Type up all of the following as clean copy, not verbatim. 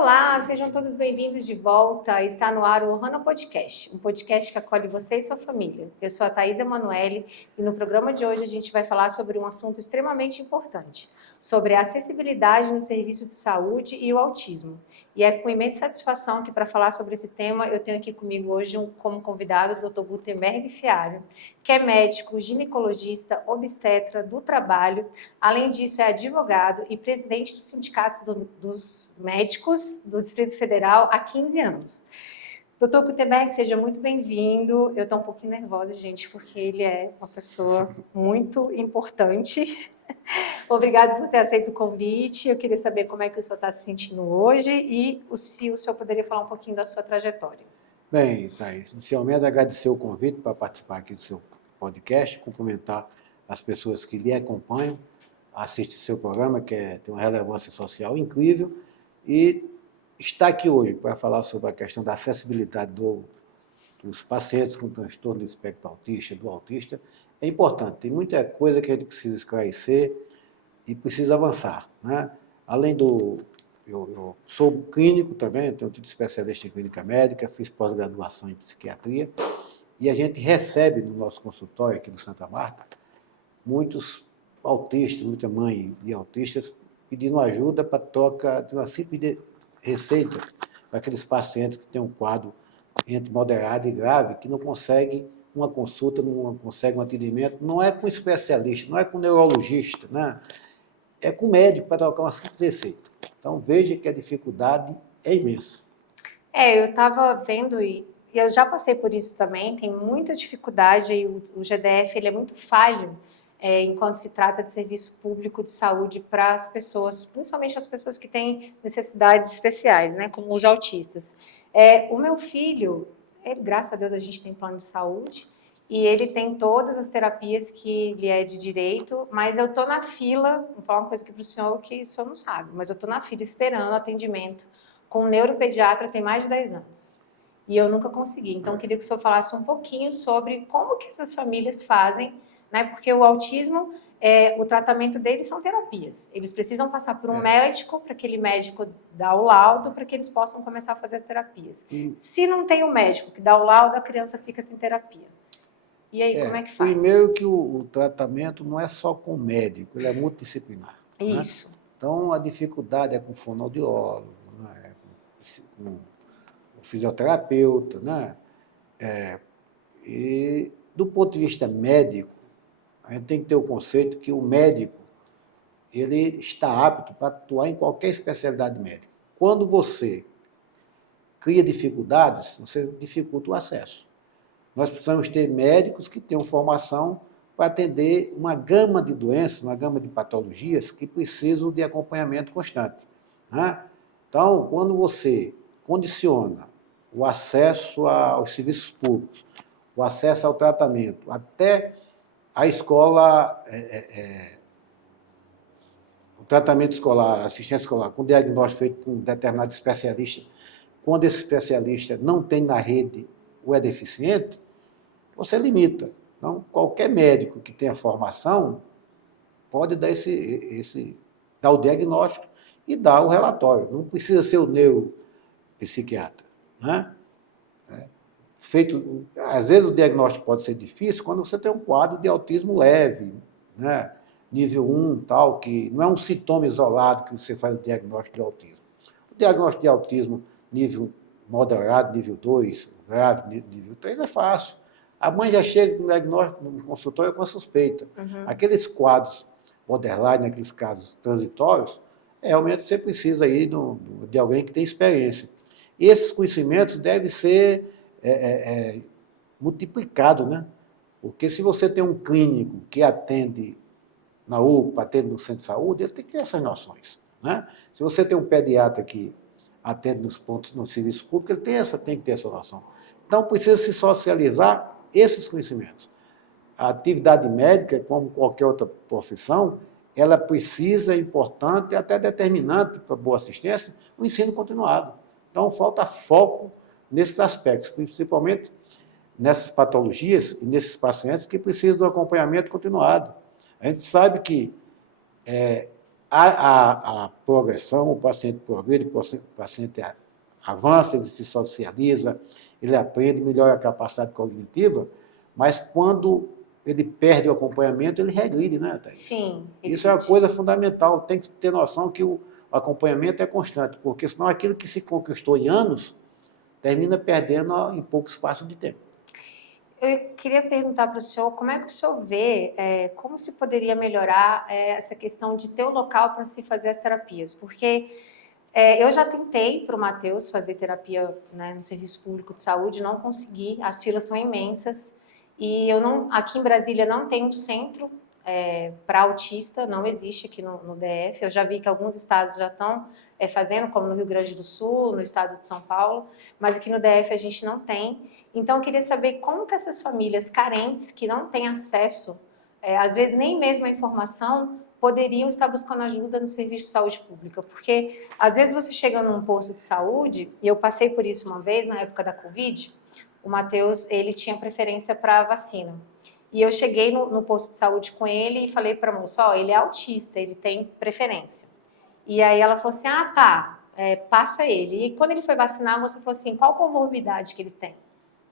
Olá, sejam todos bem-vindos de volta. Está no ar o Ohana Podcast, um podcast que acolhe você e sua família. Eu sou a Thaís Emanuele e no programa de hoje a gente vai falar sobre um assunto extremamente importante, sobre a acessibilidade no serviço de saúde e o autismo. E é com imensa satisfação que, para falar sobre esse tema, eu tenho aqui comigo hoje como convidado o Dr. Gutenberg Fiário, que é médico, ginecologista, obstetra do trabalho. Além disso, é advogado e presidente do Sindicato dos Médicos do Distrito Federal há 15 anos. Doutor Gutenberg, seja muito bem-vindo. Eu estou um pouquinho nervosa, gente, porque ele é uma pessoa muito importante. Obrigado por ter aceito o convite. Eu queria saber como é que o senhor está se sentindo hoje e se o senhor poderia falar um pouquinho da sua trajetória. Bem, Thaís, inicialmente agradecer o convite para participar aqui do seu podcast, cumprimentar as pessoas que lhe acompanham, assistem seu programa, que tem uma relevância social incrível, e estar aqui hoje para falar sobre a questão da acessibilidade dos pacientes com transtorno do espectro autista, do autista, é importante. Tem muita coisa que a gente precisa esclarecer e precisa avançar, né? Além eu sou clínico também, tenho título especialista em clínica médica, fiz pós-graduação em psiquiatria, e a gente recebe no nosso consultório aqui no Santa Marta muitos autistas, muita mãe de autistas, pedindo ajuda para troca de uma simples receita para aqueles pacientes que têm um quadro entre moderado e grave, que não conseguem uma consulta, não conseguem um atendimento, não é com especialista, não é com neurologista, né? É com médico para trocar uma simples receita. Então, veja que a dificuldade é imensa. Eu estava vendo e eu já passei por isso também, tem muita dificuldade e o GDF ele é muito falho enquanto se trata de serviço público de saúde para as pessoas, principalmente as pessoas que têm necessidades especiais, né, como os autistas. O meu filho, graças a Deus a gente tem plano de saúde, e ele tem todas as terapias que lhe é de direito, mas eu estou na fila, vou falar uma coisa aqui para o senhor que o senhor não sabe, mas eu estou na fila esperando atendimento com um neuropediatra tem mais de 10 anos. E eu nunca consegui. Então, eu queria que o senhor falasse um pouquinho sobre como que essas famílias fazem, né? Porque o autismo, o tratamento deles são terapias. Eles precisam passar por um médico, para aquele médico dar o laudo, para que eles possam começar a fazer as terapias. Se não tem um médico que dá o laudo, a criança fica sem terapia. E aí, como é que faz? Primeiro que o tratamento não é só com o médico, ele é multidisciplinar. Isso. Né? Então, a dificuldade é com o fonoaudiólogo, né? Com o fisioterapeuta, né? E do ponto de vista médico, a gente tem que ter o conceito que o médico ele está apto para atuar em qualquer especialidade médica. Quando você cria dificuldades, você dificulta o acesso. Nós precisamos ter médicos que tenham formação para atender uma gama de doenças, uma gama de patologias que precisam de acompanhamento constante. Né? Então, quando você condiciona o acesso aos serviços públicos, o acesso ao tratamento, até a escola, o tratamento escolar, a assistência escolar, com diagnóstico feito por um determinado especialista, quando esse especialista não tem na rede ou é deficiente, você limita. Então, qualquer médico que tenha formação pode dar dar o diagnóstico e dar o relatório. Não precisa ser o neuropsiquiatra. Né? Às vezes o diagnóstico pode ser difícil quando você tem um quadro de autismo leve, né? Nível 1, tal, que não é um sintoma isolado que você faz o diagnóstico de autismo. O diagnóstico de autismo nível moderado, nível 2, grave, nível 3, é fácil. A mãe já chega com o diagnóstico no consultório com a suspeita. Uhum. Aqueles quadros borderline, aqueles casos transitórios, realmente você precisa aí de alguém que tem experiência. E esses conhecimentos devem ser multiplicados, né? Porque se você tem um clínico que atende na UPA, atende no centro de saúde, ele tem que ter essas noções. Né? Se você tem um pediatra que atende no serviço público, ele tem que ter essa noção. Então, precisa se socializar esses conhecimentos. A atividade médica, como qualquer outra profissão, ela precisa, é importante e até determinante para boa assistência, o ensino continuado. Então, falta foco nesses aspectos, principalmente nessas patologias e nesses pacientes que precisam do acompanhamento continuado. A gente sabe que a progressão, o paciente progride, o paciente avança, ele se socializa, ele aprende, melhora a capacidade cognitiva, mas quando ele perde o acompanhamento, ele regride, né, Thaís? Sim. Isso é uma coisa fundamental, tem que ter noção que o acompanhamento é constante, porque senão aquilo que se conquistou em anos, termina perdendo em pouco espaço de tempo. Eu queria perguntar para o senhor como é que o senhor vê, como se poderia melhorar essa questão de ter o local para se fazer as terapias, porque eu já tentei para o Matheus fazer terapia, né, no serviço público de saúde, não consegui, as filas são imensas, e eu não, aqui em Brasília não tem um centro para autista, não existe aqui no DF, eu já vi que alguns estados já estão fazendo, como no Rio Grande do Sul, no estado de São Paulo, mas aqui no DF a gente não tem. Então eu queria saber como que essas famílias carentes, que não têm acesso, às vezes nem mesmo a informação, poderiam estar buscando ajuda no serviço de saúde pública, porque às vezes você chega num posto de saúde, e eu passei por isso uma vez, na época da Covid, o Matheus, ele tinha preferência para vacina. E eu cheguei no posto de saúde com ele e falei para a moça, ele é autista, ele tem preferência. E aí ela falou assim, tá, passa ele. E quando ele foi vacinar, a moça falou assim, qual comorbidade que ele tem?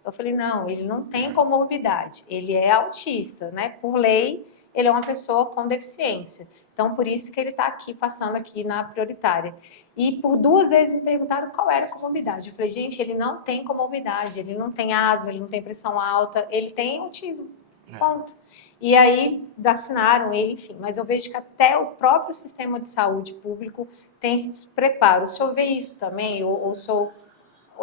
Eu falei, não, ele não tem comorbidade, ele é autista, né? Por lei, ele é uma pessoa com deficiência. Então, por isso que ele está aqui, passando aqui na prioritária. E por 2 vezes me perguntaram qual era a comorbidade. Eu falei, gente, ele não tem comorbidade, ele não tem asma, ele não tem pressão alta, ele tem autismo, ponto. E aí, vacinaram ele, enfim. Mas eu vejo que até o próprio sistema de saúde público tem esse preparo. O senhor vê isso também? Ou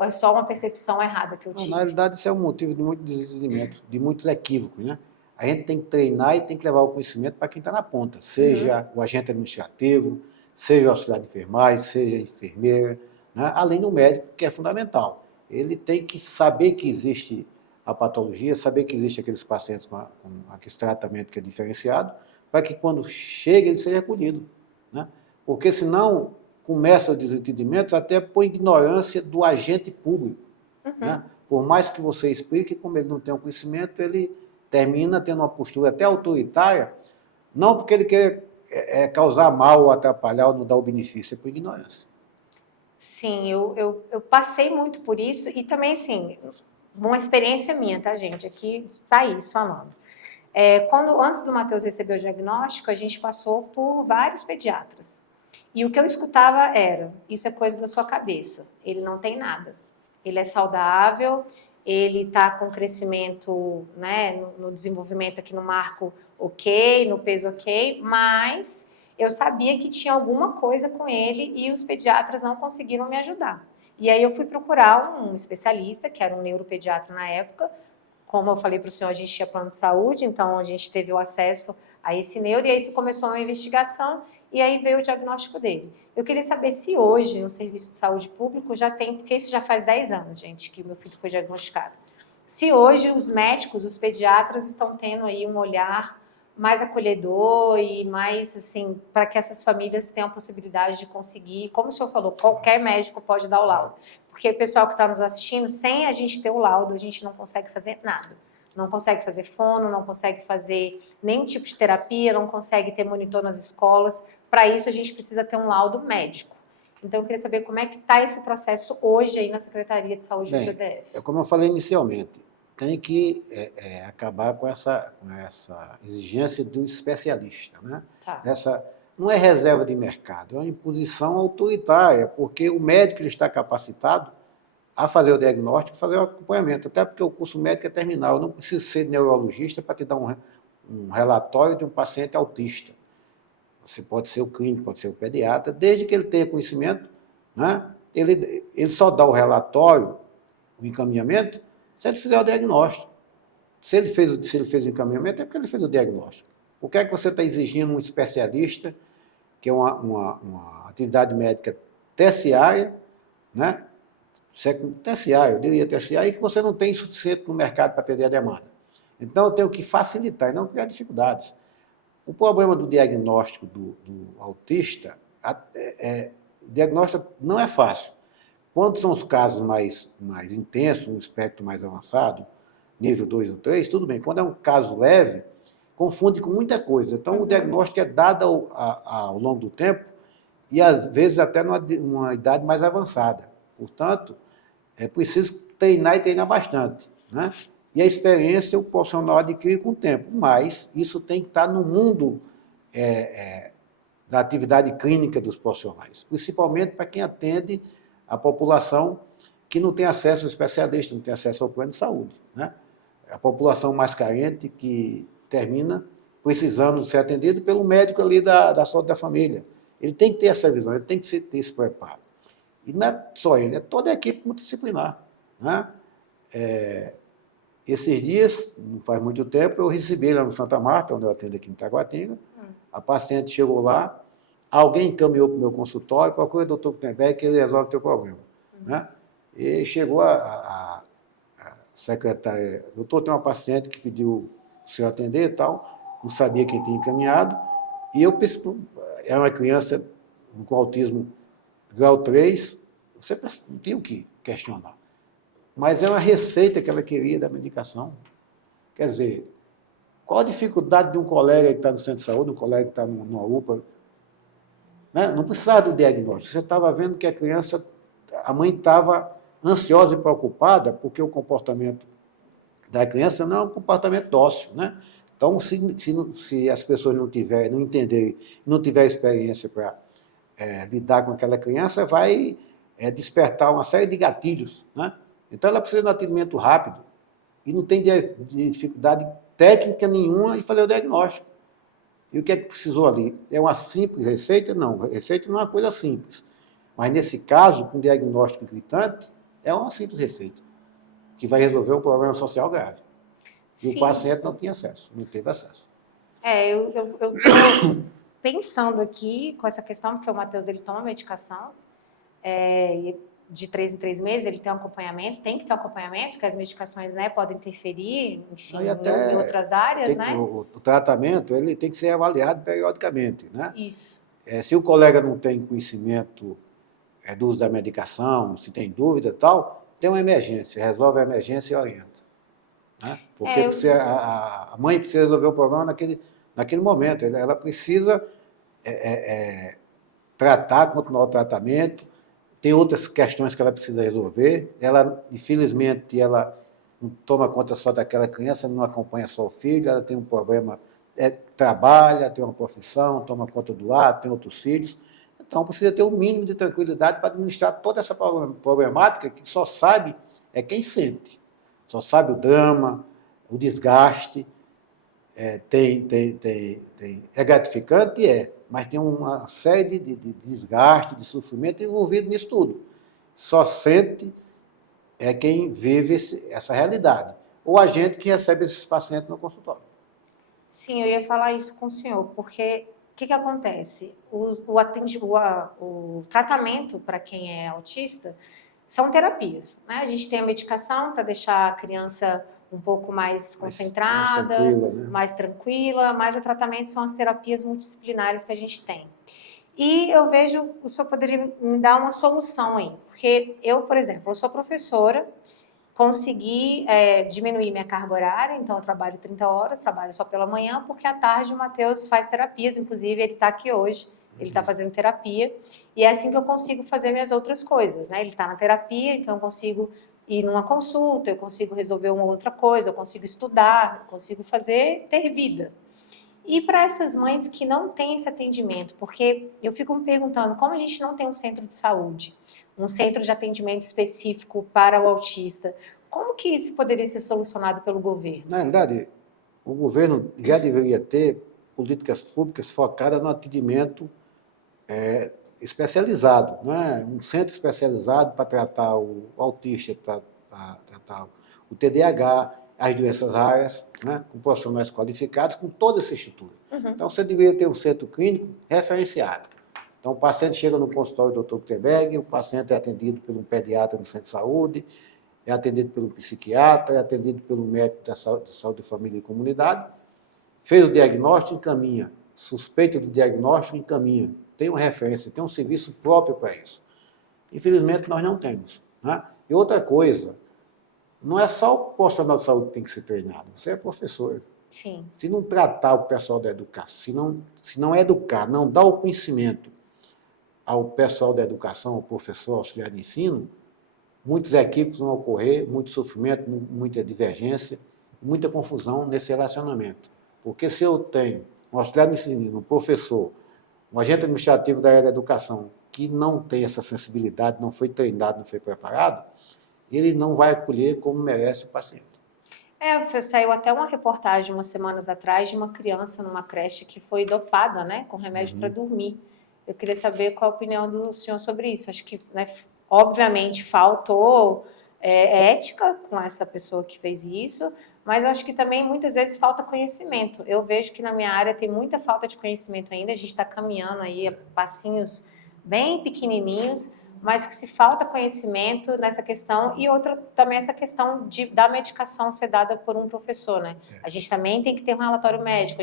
é só uma percepção errada que eu tive? Na realidade, isso é um motivo de muito desentendimento, de muitos equívocos, né? A gente tem que treinar e tem que levar o conhecimento para quem está na ponta, seja o agente administrativo, seja o auxiliar de enfermagem, seja a enfermeira, né? Além do médico, que é fundamental. Ele tem que saber que existe a patologia, saber que existe aqueles pacientes com aquele tratamento que é diferenciado, para que quando chega ele seja acolhido, né? Porque senão começa o desentendimento até por ignorância do agente público. Né? Por mais que você explique, como ele não tem o conhecimento, ele termina tendo uma postura até autoritária, não porque ele quer causar mal ou atrapalhar ou não dar o benefício, é por ignorância. Sim, eu passei muito por isso e também, assim, uma experiência minha, tá, gente? Aqui está isso falando. Antes do Matheus receber o diagnóstico, a gente passou por vários pediatras. E o que eu escutava era, isso é coisa da sua cabeça, ele não tem nada. Ele é saudável, ele está com crescimento, né, no desenvolvimento aqui no marco ok, no peso ok, mas eu sabia que tinha alguma coisa com ele e os pediatras não conseguiram me ajudar. E aí eu fui procurar um especialista, que era um neuropediatra na época. Como eu falei para o senhor, a gente tinha plano de saúde, então a gente teve o acesso a esse neuro, e aí se começou uma investigação, e aí veio o diagnóstico dele. Eu queria saber se hoje, no serviço de saúde público, já tem, porque isso já faz 10 anos, gente, que meu filho foi diagnosticado. Se hoje os médicos, os pediatras estão tendo aí um olhar mais acolhedor e mais, assim, para que essas famílias tenham a possibilidade de conseguir, como o senhor falou, qualquer médico pode dar o laudo. Porque o pessoal que está nos assistindo, sem a gente ter o laudo, a gente não consegue fazer nada. Não consegue fazer fono, não consegue fazer nenhum tipo de terapia, não consegue ter monitor nas escolas. Para isso, a gente precisa ter um laudo médico. Então, eu queria saber como é que está esse processo hoje aí na Secretaria de Saúde do GDF. Como eu falei inicialmente, tem que acabar com essa exigência do especialista, né? Tá. Não é reserva de mercado, é uma imposição autoritária, porque o médico ele está capacitado a fazer o diagnóstico, fazer o acompanhamento, até porque o curso médico é terminal, eu não preciso ser neurologista para te dar um relatório de um paciente autista. Você pode ser o clínico, pode ser o pediatra, desde que ele tenha conhecimento, né? Ele só dá o relatório, o encaminhamento, se ele fizer o diagnóstico. Se ele fez o encaminhamento, é porque ele fez o diagnóstico. Por que é que você está exigindo um especialista, que é uma atividade médica terciária, né? Terciária, eu diria terciária, e que você não tem suficiente no mercado para atender a demanda. Então, eu tenho que facilitar e não criar dificuldades. O problema do diagnóstico do autista, o diagnóstico não é fácil. Quando são os casos mais intensos, um espectro mais avançado, nível 2 ou 3, tudo bem. Quando é um caso leve, confunde com muita coisa. Então, o diagnóstico é dado ao longo do tempo e, às vezes, até numa idade mais avançada. Portanto, é preciso treinar e treinar bastante, né? E a experiência o profissional adquire com o tempo, mas isso tem que estar no mundo da atividade clínica dos profissionais, principalmente para quem atende a população que não tem acesso ao especialista, não tem acesso ao plano de saúde, né? A população mais carente que termina precisando ser atendido pelo médico ali da saúde da família. Ele tem que ter essa visão, ele tem que ter esse preparo. E não é só ele, é toda a equipe multidisciplinar, né? Esses dias, não faz muito tempo, eu recebi lá no Santa Marta, onde eu atendo aqui em Taguatinga, a paciente chegou lá, alguém encaminhou para o meu consultório, procura o doutor Gutenberg que ele resolve o teu problema, né? E chegou a secretária, doutor, tem uma paciente que pediu o senhor atender e tal, não sabia quem tinha encaminhado, e eu pensei, é uma criança com autismo grau 3, você não tem o que questionar. Mas é uma receita que ela queria da medicação. Quer dizer, qual a dificuldade de um colega que está no centro de saúde, um colega que está numa UPA, né? Não precisava do diagnóstico. Você estava vendo que a criança, a mãe estava ansiosa e preocupada porque o comportamento da criança não é um comportamento dócil, né? Então, se as pessoas não entenderem, não tiverem experiência para lidar com aquela criança, vai despertar uma série de gatilhos, né? Então, ela precisa de um atendimento rápido e não tem dificuldade técnica nenhuma em fazer o diagnóstico. E o que é que precisou ali? É uma simples receita? Não, receita não é uma coisa simples. Mas, nesse caso, com diagnóstico gritante, é uma simples receita, que vai resolver um problema social grave. E Sim. o paciente não tinha acesso, não teve acesso. Eu estou pensando aqui com essa questão, porque o Matheus ele toma medicação, de 3 em 3 meses, ele tem um acompanhamento, tem que ter um acompanhamento, porque as medicações, né, podem interferir, enfim, em outras áreas, né? O tratamento ele tem que ser avaliado periodicamente, né? Isso. Se o colega não tem conhecimento do uso da medicação, se tem dúvida e tal, tem uma emergência, resolve a emergência e orienta, né? Porque a mãe precisa resolver o problema naquele momento, ela precisa tratar, continuar o tratamento. Tem outras questões que ela precisa resolver. Ela, infelizmente, ela não toma conta só daquela criança, não acompanha só o filho, ela tem um problema, trabalha, tem uma profissão, toma conta do lar, tem outros filhos. Então, precisa ter um mínimo de tranquilidade para administrar toda essa problemática que só sabe quem sente. Só sabe o drama, o desgaste. É gratificante, mas tem uma série de desgaste, de sofrimento envolvido nisso tudo. Só sente quem vive essa realidade. Ou a gente que recebe esses pacientes no consultório. Sim, eu ia falar isso com o senhor, porque o que acontece? O tratamento para quem é autista são terapias, né? A gente tem a medicação para deixar a criança um pouco mais concentrada, mais tranquila, mas o tratamento são as terapias multidisciplinares que a gente tem. E eu vejo, o senhor poderia me dar uma solução aí, porque eu, por exemplo, eu sou professora, consegui diminuir minha carga horária, então eu trabalho 30 horas, trabalho só pela manhã, porque à tarde o Matheus faz terapias, inclusive ele está aqui hoje, ele está fazendo terapia, e é assim que eu consigo fazer minhas outras coisas, né? Ele está na terapia, então eu consigo ir numa consulta, eu consigo resolver uma outra coisa, eu consigo estudar, eu consigo ter vida. E para essas mães que não têm esse atendimento, porque eu fico me perguntando, como a gente não tem um centro de saúde, um centro de atendimento específico para o autista, como que isso poderia ser solucionado pelo governo? Na realidade, o governo já deveria ter políticas públicas focadas no atendimento especializado, né? Um centro especializado para tratar o autista, para tratar o TDAH, as doenças raras, né? Com profissionais qualificados, com toda essa estrutura. Então, você deveria ter um centro clínico referenciado. Então, o paciente chega no consultório do Dr. Gutenberg, o paciente é atendido por um pediatra no centro de saúde, é atendido pelo psiquiatra, é atendido pelo médico de saúde de família e comunidade, fez o diagnóstico, encaminha. Suspeita do diagnóstico, encaminha. Tem uma referência, tem um serviço próprio para isso. Infelizmente, nós não temos, né? E outra coisa, não é só o profissional de saúde que tem que ser treinado, você é professor, Sim. Se não tratar o pessoal da educação, se não educar, não dar o conhecimento ao pessoal da educação, ao professor, auxiliar de ensino, muitos equívocos vão ocorrer, muito sofrimento, muita divergência, muita confusão nesse relacionamento. Porque se eu tenho um auxiliar de ensino, um professor, um agente administrativo da área da educação, que não tem essa sensibilidade, não foi treinado, não foi preparado, ele não vai acolher como merece o paciente. Saiu até uma reportagem umas semanas atrás de uma criança numa creche que foi dopada, né, com remédio para dormir. Eu queria saber qual a opinião do senhor sobre isso. Acho que, né, obviamente, faltou ética com essa pessoa que fez isso, mas eu acho que também muitas vezes falta conhecimento. Eu vejo que na minha área tem muita falta de conhecimento ainda, a gente está caminhando aí a passinhos bem pequenininhos, mas que se falta conhecimento nessa questão, e outra também essa questão da medicação ser dada por um professor, né? A gente também tem que ter um relatório médico.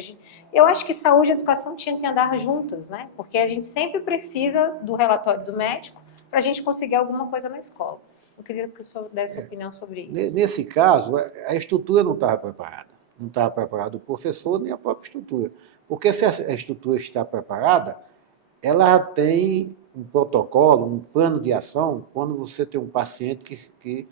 Eu acho que saúde e educação tinham que andar juntas, né? Porque a gente sempre precisa do relatório do médico para a gente conseguir alguma coisa na escola. Eu queria que o senhor desse opinião sobre isso. Nesse caso, a estrutura não estava preparada. Não estava preparado o professor nem a própria estrutura. Porque se a estrutura está preparada, ela tem um protocolo, um plano de ação, quando você tem um paciente que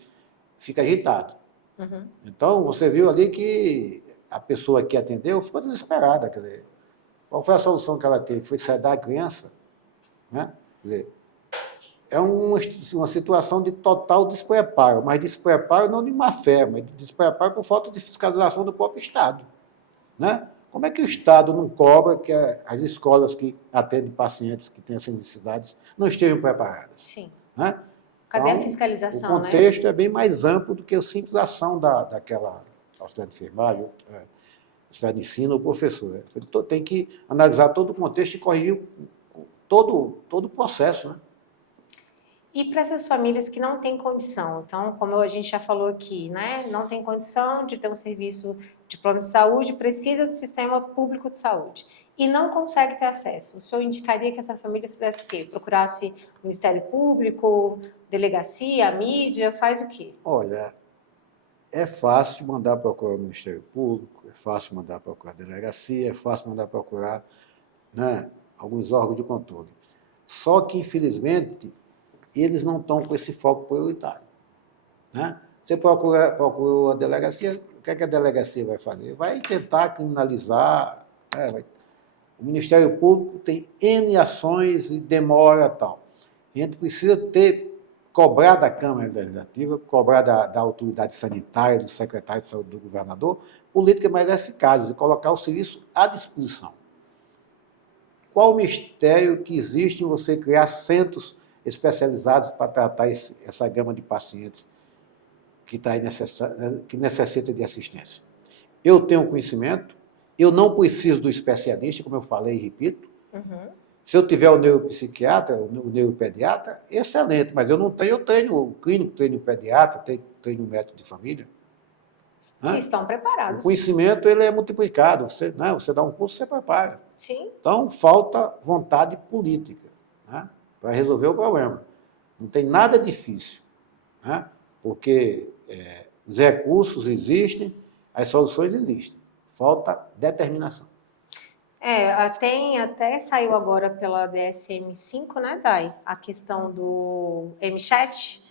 fica agitado. Uhum. Então, você viu ali que a pessoa que atendeu ficou desesperada. Quer dizer, qual foi a solução que ela teve? Foi sedar a criança? Né? Quer dizer, é uma situação de total despreparo, mas despreparo não de má fé, mas de despreparo por falta de fiscalização do próprio Estado. Né? Como é que o Estado não cobra que as escolas que atendem pacientes que têm essas necessidades não estejam preparadas? Sim. Né? Cadê Então, a fiscalização, o contexto é bem mais amplo do que a simples ação daquela auxiliar de enfermagem, auxiliar de ensino ou professor. Tem que analisar todo o contexto e corrigir todo o processo. Né? E para essas famílias que não têm condição, então, como a gente já falou aqui, né, não tem condição de ter um serviço de plano de saúde, precisa do sistema público de saúde e não consegue ter acesso, o senhor indicaria que essa família fizesse o quê? Procurasse o Ministério Público, delegacia, a mídia, faz o quê? Olha, é fácil mandar procurar o Ministério Público, é fácil mandar procurar a delegacia, é fácil mandar procurar, né, alguns órgãos de controle. Só que, infelizmente, eles não estão com esse foco prioritário. Né? Você procurou a delegacia, o que é que a delegacia vai fazer? Vai tentar criminalizar. O Ministério Público tem N ações e demora tal. A gente precisa cobrar da Câmara Legislativa, cobrar da autoridade sanitária, do secretário de saúde, do governador, políticas mais eficazes e colocar o serviço à disposição. Qual o mistério que existe em você criar centros especializados para tratar essa gama de pacientes que necessita de assistência? Eu tenho conhecimento, eu não preciso do especialista, como eu falei e repito. Uhum. Se eu tiver o neuropsiquiatra, o neuropediatra, excelente, mas eu não tenho, eu treino o clínico, treino o pediatra, treino o médico de família. Que estão preparados. O conhecimento ele é multiplicado, você dá um curso, você prepara. Sim. Então, falta vontade política, né, para resolver o problema. Não tem nada difícil, né, porque os recursos existem, as soluções existem. Falta determinação. Até saiu agora pela DSM-5, né, Dai? A questão do MChat,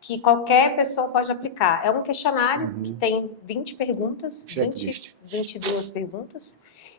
que qualquer pessoa pode aplicar. É um questionário que tem 20 perguntas, 22 perguntas.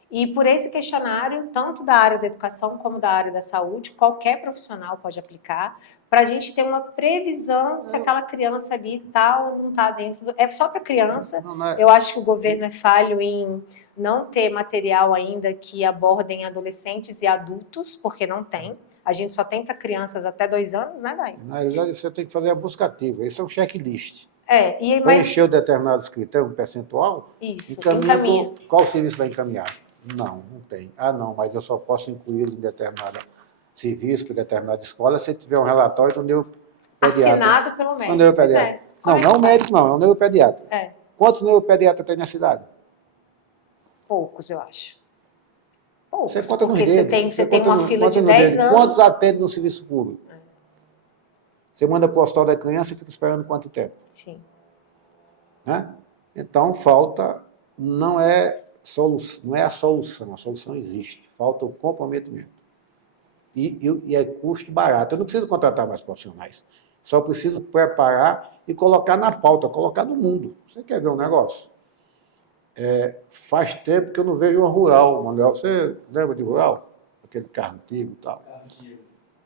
E por esse questionário, tanto da área da educação como da área da saúde, qualquer profissional pode aplicar, para a gente ter uma previsão se aquela criança ali está ou não está dentro. É só para criança. Eu acho que o governo é falho em não ter material ainda que abordem adolescentes e adultos, porque não tem. A gente só tem para crianças até 2 anos, né, Dai? Na realidade, você tem que fazer a busca ativa. Esse é um checklist. Mas... Preencheu determinados critérios, um percentual, isso, encaminha. Qual serviço vai encaminhar? Não tem. Não, mas eu só posso incluir em determinado serviço, para determinada escola, se tiver um relatório do neuropediatra. Assinado pelo médico. Neuropediatra. Não o médico não, é o neuropediatra. Quantos neuropediatras tem na cidade? Poucos, eu acho. Poucos, você conta porque você tem uma fila de 10 anos. Quantos atendem no serviço público? Você manda para o hospital da criança e fica esperando quanto tempo? Sim. Né? Então, falta, não é não é a solução existe, falta o comprometimento. E é custo barato. Eu não preciso contratar mais profissionais, só preciso preparar e colocar na pauta, colocar no mundo. Você quer ver um negócio? Faz tempo que eu não vejo uma rural, Manuel. Você lembra de rural? Aquele carro antigo e tal.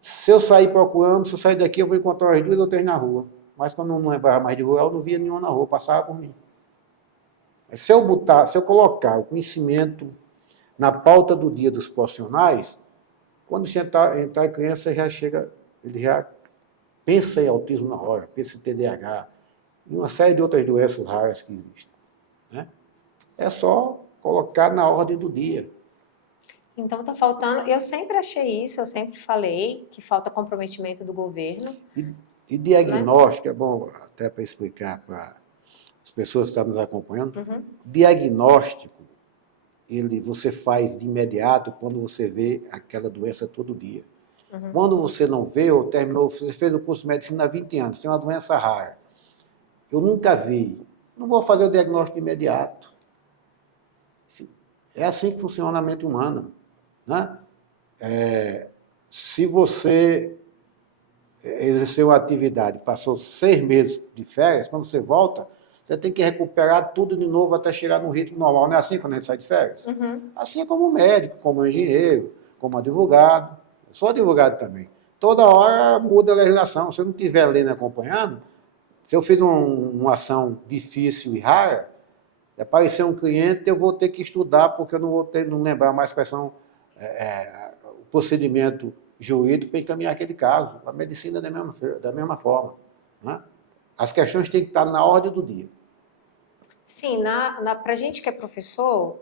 Se eu sair procurando, se eu sair daqui, eu vou encontrar as 2 ou 3 na rua. Mas quando eu não lembrava mais de rural, eu não via nenhuma na rua, passava por mim. Se eu colocar o conhecimento na pauta do dia dos profissionais, quando entrar a criança, ele já pensa em autismo na hora, pensa em TDAH, e uma série de outras doenças raras que existem. Né? É só colocar na ordem do dia. Então está faltando, eu sempre achei isso, eu sempre falei que falta comprometimento do governo. E diagnóstico, né? É bom até para explicar para as pessoas que estão nos acompanhando, diagnóstico, você faz de imediato quando você vê aquela doença todo dia. Quando você não vê, ou você fez o curso de medicina há 20 anos, tem uma doença rara, eu nunca vi, não vou fazer o diagnóstico de imediato. É assim que funciona a mente humana. Né? Se você exerceu uma atividade, passou 6 meses de férias, quando você volta, você tem que recuperar tudo de novo até chegar no ritmo normal. Não é assim quando a gente sai de férias? Assim é como médico, como engenheiro, como advogado. Eu sou advogado também. Toda hora muda a legislação. Se eu não estiver lendo e acompanhando, se eu fiz uma ação difícil e rara, aparecer um cliente, eu vou ter que estudar, porque eu não lembrar mais quais são o procedimento jurídico para encaminhar aquele caso. A medicina é da mesma forma. Né? As questões têm que estar na ordem do dia. Sim, para a gente que é professor,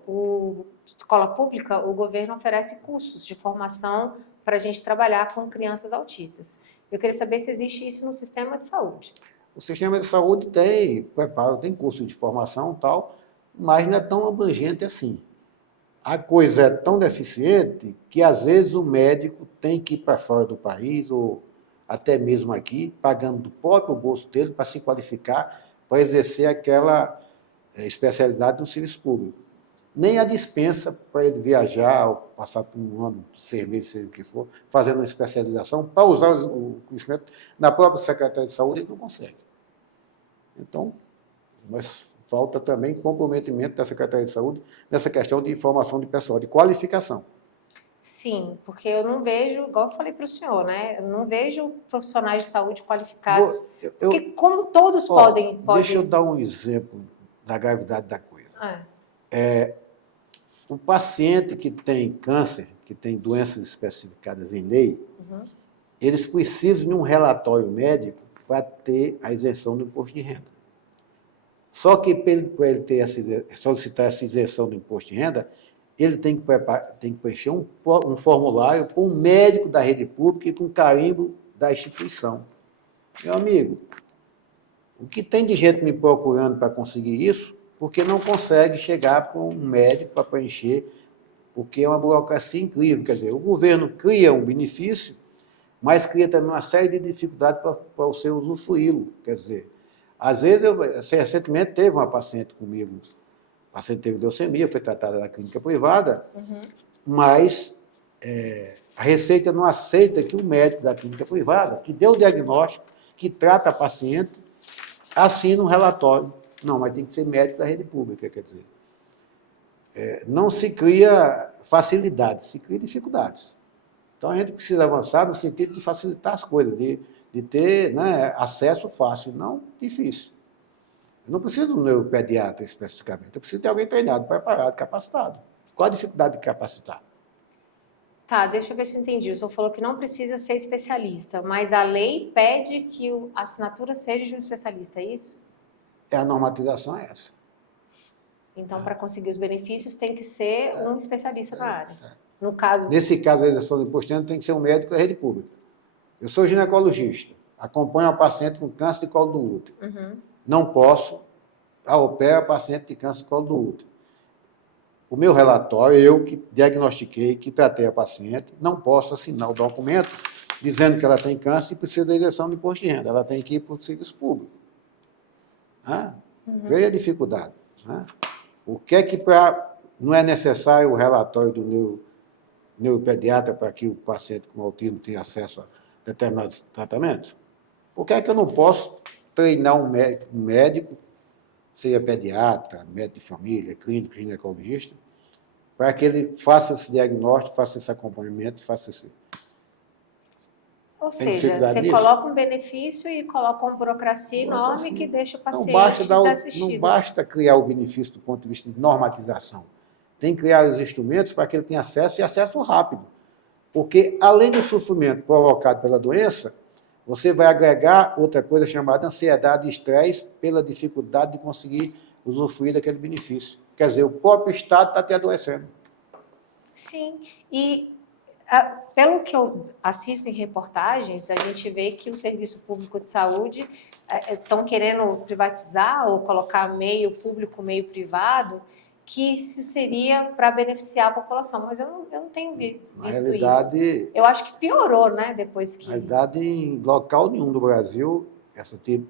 escola pública, o governo oferece cursos de formação para a gente trabalhar com crianças autistas. Eu queria saber se existe isso no sistema de saúde. O sistema de saúde tem preparo, tem curso de formação e tal, mas não é tão abrangente assim. A coisa é tão deficiente que, às vezes, o médico tem que ir para fora do país, ou até mesmo aqui, pagando do próprio bolso dele para se qualificar, para exercer aquela especialidade no serviço público. Nem a dispensa para ele viajar, ou passar por um ano, 6 meses, seja o que for, fazendo uma especialização, para usar o conhecimento na própria Secretaria de Saúde, ele não consegue. Então, mas falta também comprometimento da Secretaria de Saúde nessa questão de formação de pessoal, de qualificação. Sim, porque eu não vejo, igual eu falei para o senhor, né? Eu não vejo profissionais de saúde qualificados. Porque como todos podem... Deixa eu dar um exemplo da gravidade da coisa. O paciente que tem câncer, que tem doenças especificadas em lei, eles precisam de um relatório médico para ter a isenção do imposto de renda. Só que para ele solicitar essa isenção do imposto de renda, ele tem que preencher um formulário com um médico da rede pública e com carimbo da instituição. Meu amigo, o que tem de gente me procurando para conseguir isso, porque não consegue chegar para um médico para preencher, porque é uma burocracia incrível. Quer dizer, o governo cria um benefício, mas cria também uma série de dificuldades para você usufruí-lo. Quer dizer, às vezes, recentemente teve uma paciente comigo, a paciente teve leucemia, foi tratada na clínica privada, mas a Receita não aceita que o médico da clínica privada, que deu o diagnóstico, que trata a paciente, assine um relatório. Não, mas tem que ser médico da rede pública, quer dizer. Não se cria facilidades, se cria dificuldades. Então, a gente precisa avançar no sentido de facilitar as coisas, de ter, né, acesso fácil, não difícil. Eu não preciso do neuropediatra especificamente, eu preciso de alguém treinado, preparado, capacitado. Qual a dificuldade de capacitar? Tá, deixa eu ver se eu entendi. O senhor falou que não precisa ser especialista, mas a lei pede que a assinatura seja de um especialista, é isso? A normatização é essa. Então, para conseguir os benefícios, tem que ser um especialista na área. No caso... Nesse caso, a isenção do imposto de renda tem que ser um médico da rede pública. Eu sou ginecologista, acompanho a paciente com câncer de colo do útero. Não posso operar a paciente de câncer de colo do útero. O meu relatório, eu que diagnostiquei, que tratei a paciente, não posso assinar o documento dizendo que ela tem câncer e precisa da isenção do imposto de renda. Ela tem que ir para o serviço público. Veja a dificuldade. O que é que para não é necessário o relatório do neuropediatra para que o paciente com autismo tenha acesso a determinados tratamentos? Por que é que eu não posso treinar um médico, seja pediatra, médico de família, clínico, ginecologista, para que ele faça esse diagnóstico, faça esse acompanhamento, faça esse... Ou Tem seja, dificuldade você nisso? coloca um benefício e coloca uma burocracia enorme que deixa o Não paciente não desassistido. basta criar o benefício do ponto de vista de normatização. Tem que criar os instrumentos para que ele tenha acesso e acesso rápido. Porque, além do sofrimento provocado pela doença, você vai agregar outra coisa chamada ansiedade e estresse pela dificuldade de conseguir usufruir daquele benefício. Quer dizer, o próprio Estado está te adoecendo. Sim, e pelo que eu assisto em reportagens, a gente vê que o Serviço Público de Saúde estão querendo privatizar ou colocar meio público, meio privado, que isso seria para beneficiar a população, mas eu não tenho visto isso. Eu acho que piorou, né, depois que... Na realidade, em local nenhum do Brasil,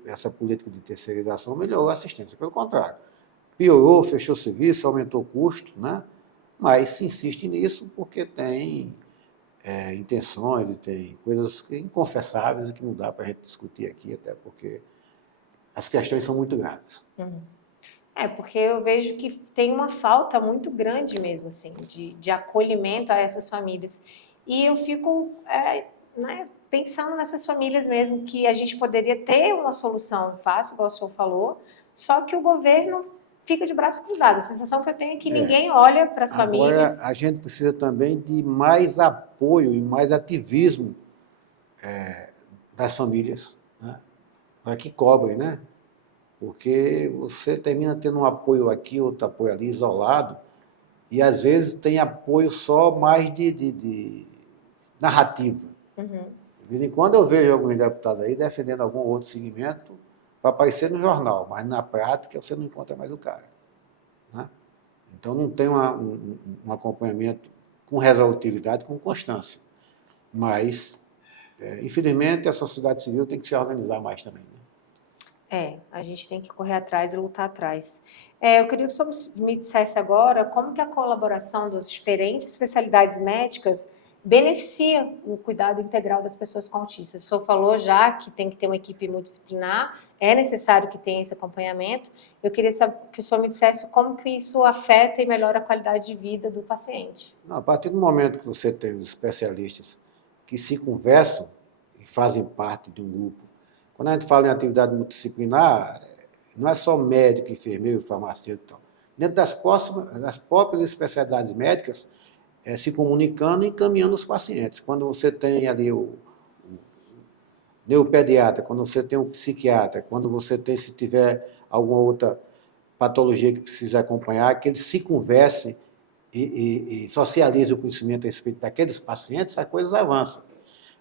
essa política de terceirização melhorou a assistência. Pelo contrário, piorou, fechou serviço, aumentou o custo, né? Mas se insiste nisso porque tem intenções, tem coisas inconfessáveis e que não dá para a gente discutir aqui, até porque as questões são muito graves. Porque eu vejo que tem uma falta muito grande mesmo, assim, de acolhimento a essas famílias. E eu fico né, pensando nessas famílias mesmo, que a gente poderia ter uma solução fácil, igual o senhor falou, só que o governo fica de braços cruzados. A sensação que eu tenho é que ninguém olha para as famílias. Agora, a gente precisa também de mais apoio e mais ativismo das famílias, né? Para que cobrem, né? Porque você termina tendo um apoio aqui, outro apoio ali, isolado, e às vezes tem apoio só mais de narrativa. De vez em quando eu vejo alguns deputados aí defendendo algum outro segmento para aparecer no jornal, mas na prática você não encontra mais o cara, né? Então não tem um acompanhamento com resolutividade, com constância. Mas, infelizmente, a sociedade civil tem que se organizar mais também, né? A gente tem que correr atrás e lutar atrás. Eu queria que o senhor me dissesse agora como que a colaboração das diferentes especialidades médicas beneficia o cuidado integral das pessoas com autismo. O senhor falou já que tem que ter uma equipe multidisciplinar, é necessário que tenha esse acompanhamento. Eu queria saber que o senhor me dissesse como que isso afeta e melhora a qualidade de vida do paciente. Não, a partir do momento que você tem os especialistas que se conversam e fazem parte de um grupo, quando a gente fala em atividade multidisciplinar, não é só médico, enfermeiro, farmacêutico. Dentro das próprias especialidades médicas, se comunicando e encaminhando os pacientes. Quando você tem ali o neuropediatra, quando você tem um psiquiatra, quando você tem, se tiver alguma outra patologia que precisa acompanhar, que eles se conversem e socializem o conhecimento a respeito daqueles pacientes, a coisa avança.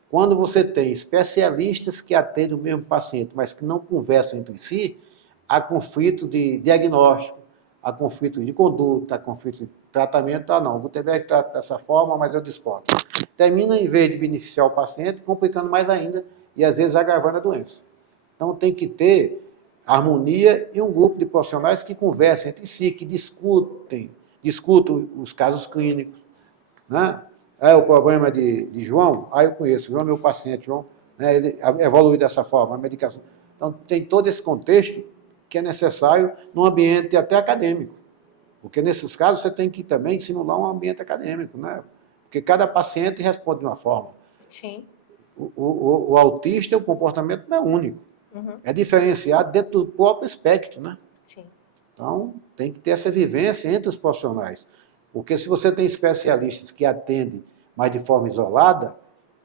Quando você tem especialistas que atendem o mesmo paciente, mas que não conversam entre si, há conflito de diagnóstico, há conflito de conduta, há conflito de tratamento. Não, o Gutenberg trata dessa forma, mas eu discordo. Termina, em vez de beneficiar o paciente, complicando mais ainda e, às vezes, agravando a doença. Então, tem que ter harmonia e um grupo de profissionais que conversem entre si, que discutam os casos clínicos, né? O problema de João, eu conheço, João é meu paciente, João, né, ele evolui dessa forma, a medicação. Então, tem todo esse contexto que é necessário num ambiente até acadêmico, porque nesses casos você tem que também simular um ambiente acadêmico, né? Porque cada paciente responde de uma forma. Sim. O autista, o comportamento não é único, é diferenciado dentro do próprio espectro, né? Sim. Então, tem que ter essa vivência entre os profissionais. Porque se você tem especialistas que atendem, mas de forma isolada,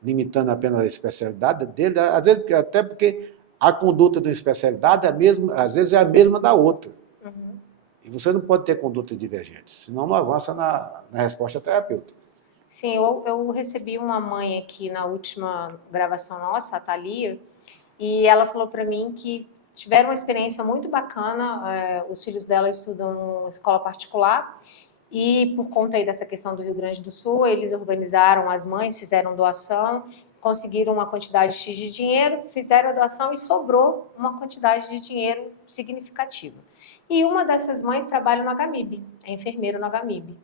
limitando apenas a especialidade dele, às vezes, até porque a conduta de uma especialidade, às vezes, é a mesma da outra. E você não pode ter condutas divergentes, senão não avança na resposta terapêutica. Sim, eu recebi uma mãe aqui na última gravação nossa, a Thalia, e ela falou para mim que tiveram uma experiência muito bacana, os filhos dela estudam em escola particular, e por conta aí dessa questão do Rio Grande do Sul, eles organizaram, as mães fizeram doação, conseguiram uma quantidade X de dinheiro, fizeram a doação e sobrou uma quantidade de dinheiro significativa. E uma dessas mães trabalha no HMIB, é enfermeira no HMIB.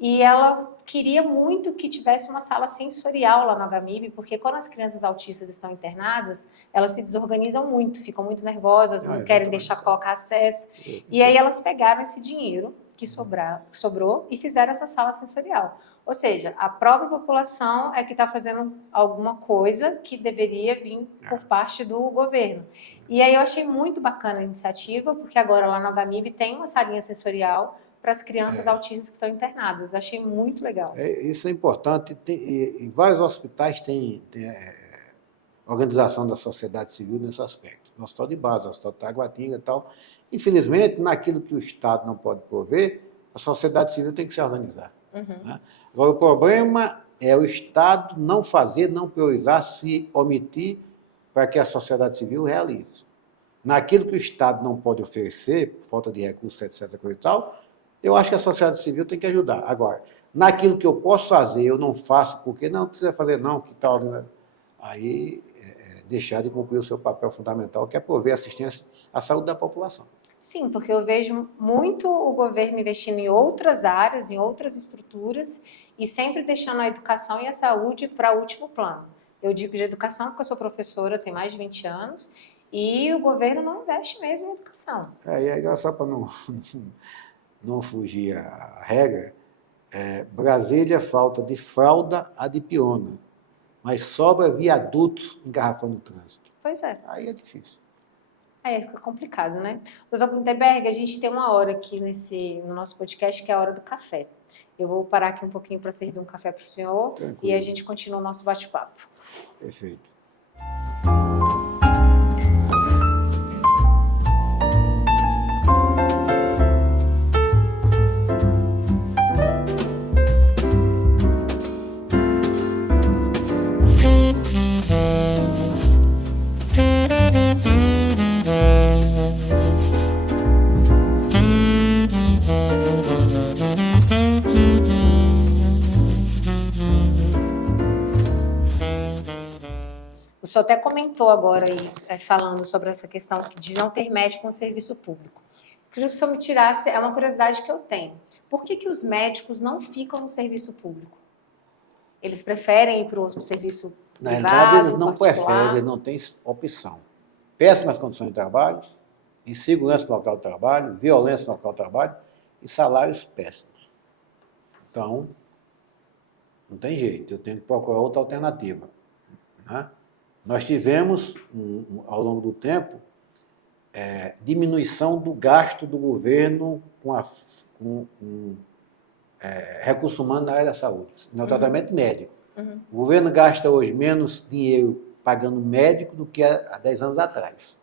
E ela queria muito que tivesse uma sala sensorial lá no HMIB, porque quando as crianças autistas estão internadas, elas se desorganizam muito, ficam muito nervosas, não querem deixar colocar acesso. E aí elas pegaram esse dinheiro que sobrou e fizeram essa sala sensorial. Ou seja, a própria população é que está fazendo alguma coisa que deveria vir por parte do governo. E aí eu achei muito bacana a iniciativa, porque agora lá no HMIB tem uma salinha sensorial para as crianças autistas que estão internadas. Achei muito legal. Isso é importante. Em vários hospitais tem organização da sociedade civil nesse aspecto. No Hospital de Base, no Hospital de Taguatinga e tal. Infelizmente, naquilo que o Estado não pode prover, a sociedade civil tem que se organizar. Né? Agora, o problema é o Estado não fazer, não priorizar, se omitir para que a sociedade civil realize. Naquilo que o Estado não pode oferecer, por falta de recursos, etc., e tal, eu acho que a sociedade civil tem que ajudar. Agora, naquilo que eu posso fazer, eu não faço, porque não precisa fazer, não, que tal, né? Aí deixar de cumprir o seu papel fundamental, que é prover assistência à saúde da população. Sim, porque eu vejo muito o governo investindo em outras áreas, em outras estruturas, e sempre deixando a educação e a saúde para o último plano. Eu digo de educação porque eu sou professora, tenho mais de 20 anos, e o governo não investe mesmo em educação. E aí, só para não fugir à regra, Brasília falta de fralda a de piona, mas sobra viadutos engarrafando o trânsito. Pois é. Aí é difícil. Fica complicado, né? Doutor Gutenberg, a gente tem uma hora aqui no nosso podcast, que é a hora do café. Eu vou parar aqui um pouquinho para servir um café para o senhor. Tranquilo. E a gente continua o nosso bate-papo. Perfeito. O senhor até comentou agora aí, falando sobre essa questão de não ter médico no serviço público. Queria que o senhor me tirasse, é uma curiosidade que eu tenho. Por que os médicos não ficam no serviço público? Eles preferem ir para o serviço privado, na realidade, eles não particular? preferem, eles não têm opção. Péssimas condições de trabalho, insegurança no local de trabalho, violência no local de trabalho e salários péssimos. Então, não tem jeito, eu tenho que procurar outra alternativa. Né? Nós tivemos, ao longo do tempo, diminuição do gasto do governo com recurso humano na área da saúde, no tratamento médico. O governo gasta hoje menos dinheiro pagando médico do que há 10 anos atrás.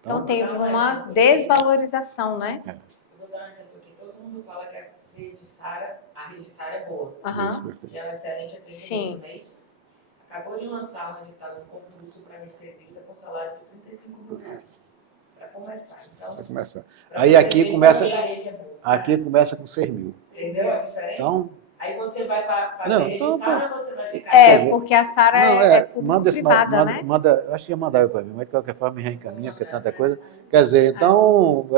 Então teve uma desvalorização, né? Eu vou dar um exemplo aqui. Todo mundo fala que a rede de Sara é boa. Que ela é excelente atendimento, não é isso? Acabou de lançar um edital, um concurso para anestesista com salário de R$35.000. Para começar. Então, para começar. Aí aqui começa com 6 mil. Entendeu a diferença? Então, aí você vai para a rede de Sara, você vai ficar... Porque a Sara é privada, né? Acho que ia mandar para mim, mas de qualquer forma me reencaminha, porque é tanta coisa. Quer dizer, então,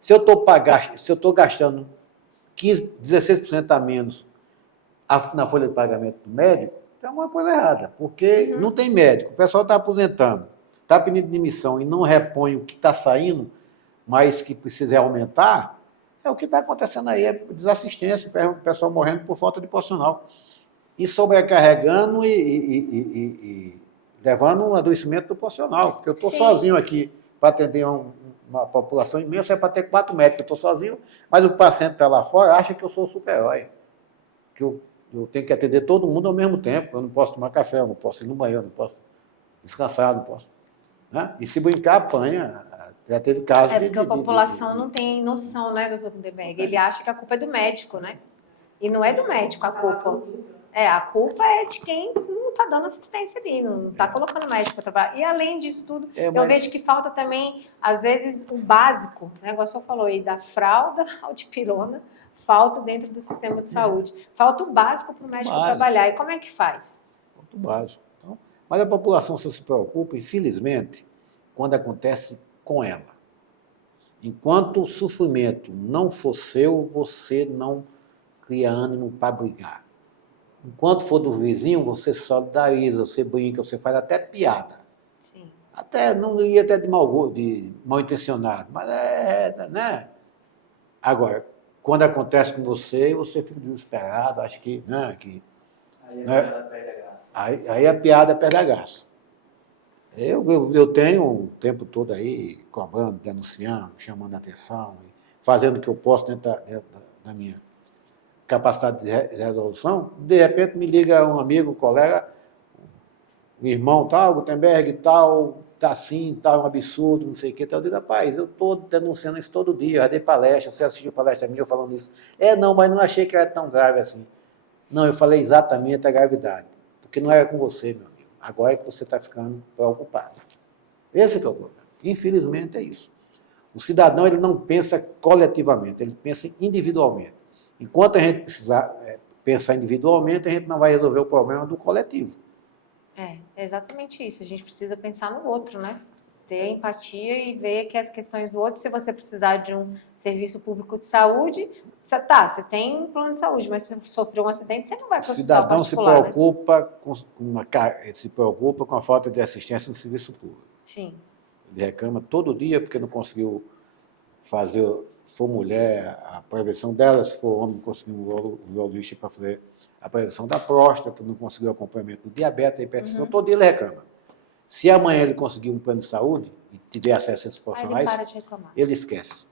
se eu estou gastando 16% a menos na folha de pagamento do médico, tem alguma coisa errada, porque não tem médico, o pessoal está aposentando, está pedindo demissão e não repõe o que está saindo, mas que precisa aumentar, é o que está acontecendo aí, é desassistência, o pessoal morrendo por falta de profissional. E sobrecarregando e levando um adoecimento do profissional, porque eu estou sozinho aqui para atender uma população imensa, é para ter 4 médicos, eu estou sozinho, mas o paciente está lá fora, acha que eu sou o super-herói, que eu tenho que atender todo mundo ao mesmo tempo, eu não posso tomar café, eu não posso ir no banheiro, eu não posso descansar, não posso. Né? E se brincar, apanha. Já teve casos porque a população não tem noção, né, doutor Gutenberg? Ele acha que a culpa é do médico, né? E não é do médico a culpa. A culpa é de quem não está dando assistência ali, não está colocando médico para trabalhar. E além disso tudo, eu vejo que falta também, às vezes, o básico, né? Igual o senhor falou aí, da fralda ao de pirona, falta dentro do sistema de saúde. Falta o básico para o médico trabalhar. E como é que faz? Falta o básico. Então, mas a população só se preocupa, infelizmente, quando acontece com ela. Enquanto o sofrimento não for seu, você não cria ânimo para brigar. Enquanto for do vizinho, você solidariza, você brinca, você faz até piada. Sim. Até não ia até de mal intencionado, mas né? Agora, quando acontece com você, você fica desesperado, acho que, né, que Aí a né? piada perde a graça. Aí a piada perde a graça. Eu tenho o tempo todo aí cobrando, denunciando, chamando a atenção, fazendo o que eu posso dentro da minha capacidade de resolução. De repente me liga um amigo, um colega, um irmão tal, Gutenberg tal, tá assim, tal, um absurdo, não sei o que. Tal. Eu digo, rapaz, eu estou denunciando isso todo dia, eu já dei palestra, você assistiu palestra minha eu falando isso. Não, mas não achei que era tão grave assim. Não, eu falei exatamente a gravidade, porque não era com você, meu amigo. Agora é que você está ficando preocupado. Esse que é o problema. Infelizmente é isso. O cidadão ele não pensa coletivamente, ele pensa individualmente. Enquanto a gente precisar pensar individualmente, a gente não vai resolver o problema do coletivo. É exatamente isso. A gente precisa pensar no outro, né? Ter empatia e ver que as questões do outro, se você precisar de um serviço público de saúde, você tem um plano de saúde, mas se sofreu um acidente, você não vai para o hospital cidadão particular, se preocupa com a falta de assistência no serviço público. Sim. Ele reclama todo dia porque não conseguiu fazer, se for mulher, a prevenção dela, se for homem, não conseguiu um urologista para fazer a prevenção da próstata, não conseguiu acompanhamento do diabetes, da hipertensão, todo dia ele reclama. Se amanhã ele conseguir um plano de saúde e tiver acesso a esses profissionais, Aí ele para de reclamar. Ele esquece.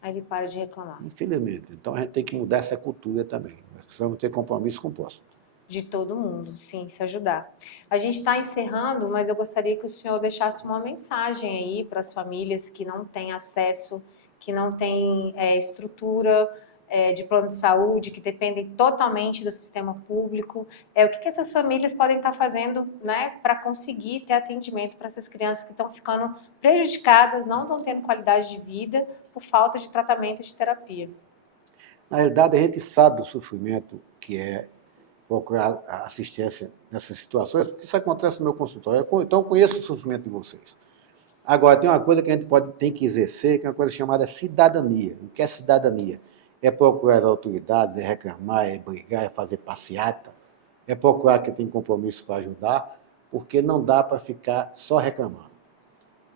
Aí ele para de reclamar. Infelizmente. Então a gente tem que mudar essa cultura também. Nós precisamos ter compromisso com o próximo. De todo mundo, sim, se ajudar. A gente está encerrando, mas eu gostaria que o senhor deixasse uma mensagem aí para as famílias que não têm acesso, que não têm estrutura de plano de saúde, que dependem totalmente do sistema público. O que essas famílias podem estar fazendo, né, para conseguir ter atendimento para essas crianças que estão ficando prejudicadas, não estão tendo qualidade de vida por falta de tratamento e de terapia? Na realidade, a gente sabe o sofrimento que é procurar assistência nessas situações, porque isso acontece no meu consultório. Então, eu conheço o sofrimento de vocês. Agora, tem uma coisa que a gente tem que exercer, que é uma coisa chamada cidadania. O que é cidadania? É procurar as autoridades, é reclamar, é brigar, é fazer passeata, é procurar quem tem compromisso para ajudar, porque não dá para ficar só reclamando.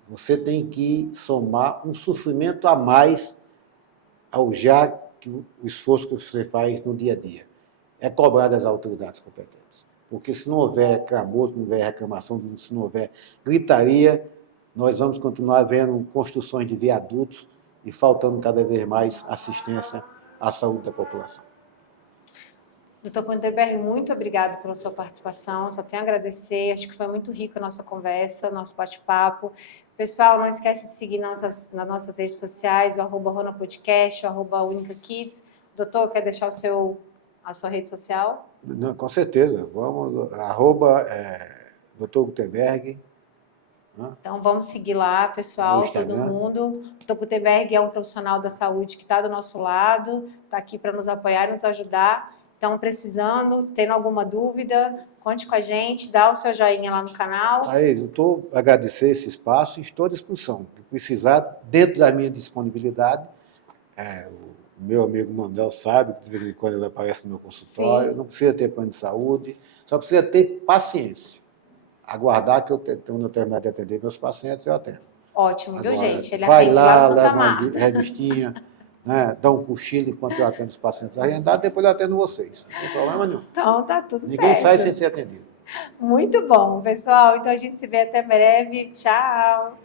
Você tem que somar um sofrimento a mais ao o esforço que você faz no dia a dia. É cobrar das autoridades competentes. Porque se não houver clamor, se não houver reclamação, se não houver gritaria, nós vamos continuar vendo construções de viadutos e faltando cada vez mais assistência à saúde da população. Doutor Gutenberg, muito obrigada pela sua participação, só tenho a agradecer, acho que foi muito rica a nossa conversa, nosso bate-papo. Pessoal, não esquece de seguir nas nossas redes sociais, o @RonaPodcast, o @UnicaKids. Doutor, quer deixar a sua rede social? Não, com certeza, vamos, Dr. Gutenberg. Então, vamos seguir lá, pessoal, todo mundo. O Dr. Gutenberg é um profissional da saúde que está do nosso lado, está aqui para nos apoiar e nos ajudar. Então, precisando, tendo alguma dúvida, conte com a gente, dá o seu joinha lá no canal. Aí, eu estou agradecer esse espaço e estou à disposição. Se precisar, dentro da minha disponibilidade, o meu amigo Manuel sabe que de vez em quando ele aparece no meu consultório, não precisa ter plano de saúde, só precisa ter paciência. Aguardar que quando eu terminar de atender meus pacientes, eu atendo. Ótimo, agora, viu, gente? Ele vai atende lá, no leva uma revistinha, né, dá um cochilo enquanto eu atendo os pacientes agendados, depois eu atendo vocês. Não tem problema nenhum. Então, tá tudo certo. Ninguém sai sem ser atendido. Muito bom, pessoal. Então, a gente se vê até breve. Tchau!